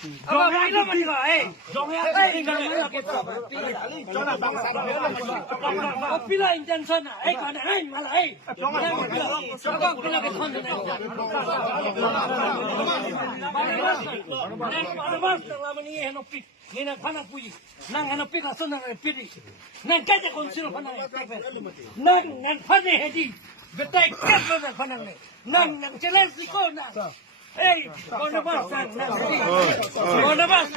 Pila intention na, kada malah pila ke thon na. Barabas lama ni henopik, ni na phana puji, nang henopik aso nang pidi, nang kaje konsilo phana, nang phane hedi, betai kaje na phana ne, nang challenge ko na. Hey, Barnabas, Barnabas,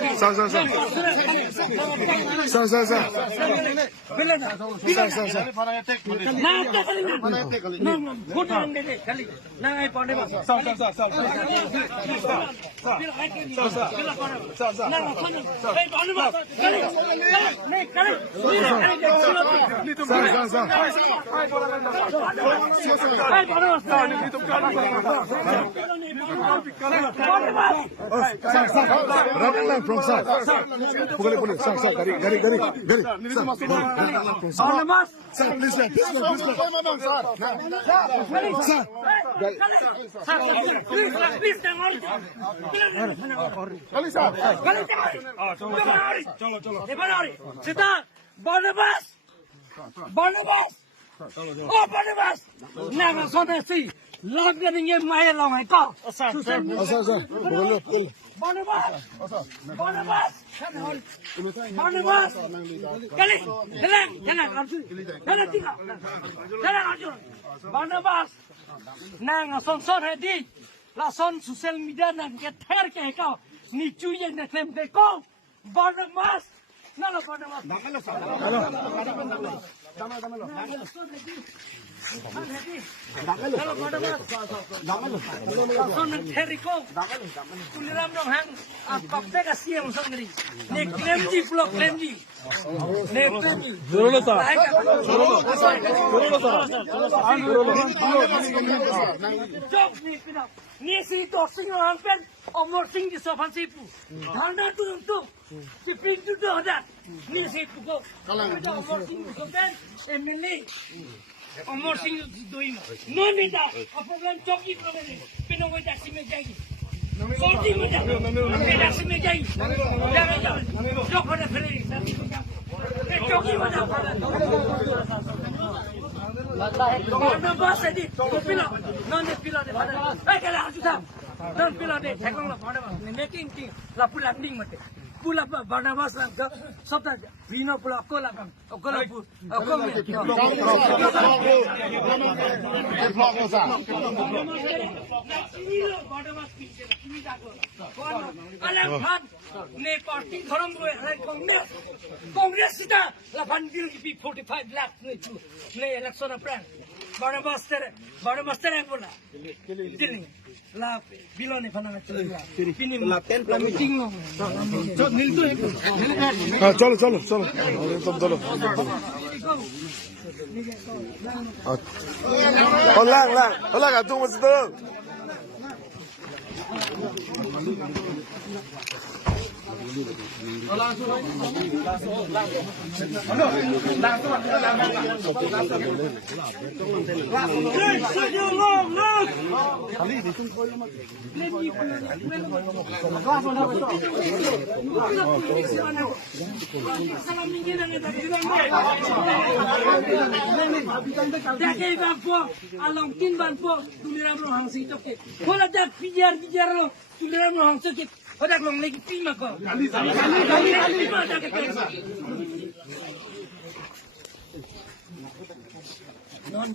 Nah, soalnya sih, lagu ni main long itu. Barnabas, kali, jalan tiga, Barnabas, nang son hedi, la son sosial media nang keter ke kau, ni cuy nak klaim ke kau, Barnabas, nala Barnabas. Umur sing doing. No nida. Problem choki problem ni. Pino ko taxi me jai. Sorti me jai. Taxi me jai. Jangan. Chok pada feri. Choki me jai. Barnabas edi. Pila. Non de pila de. Eh kala aju sam. Non pila de. Thekong la Barnabas. Making thing. La pula landing mate. Pula Barnabas lang ka. Sobta Vino pula ko lang kam. Ko lang pu. Ko me. Barnabas picture. Kimi tako. Alam khan ne party dharam ro Congress kita la bandil ki 45 lakh ne chu. Ne election apran. Barnabas tere bola. Dilling. La bilone phana chula. Pini la 10 la meeting no. चलो चलो चलो तुम चलो होला तुम मत दो Odak long lagi pima ko. Non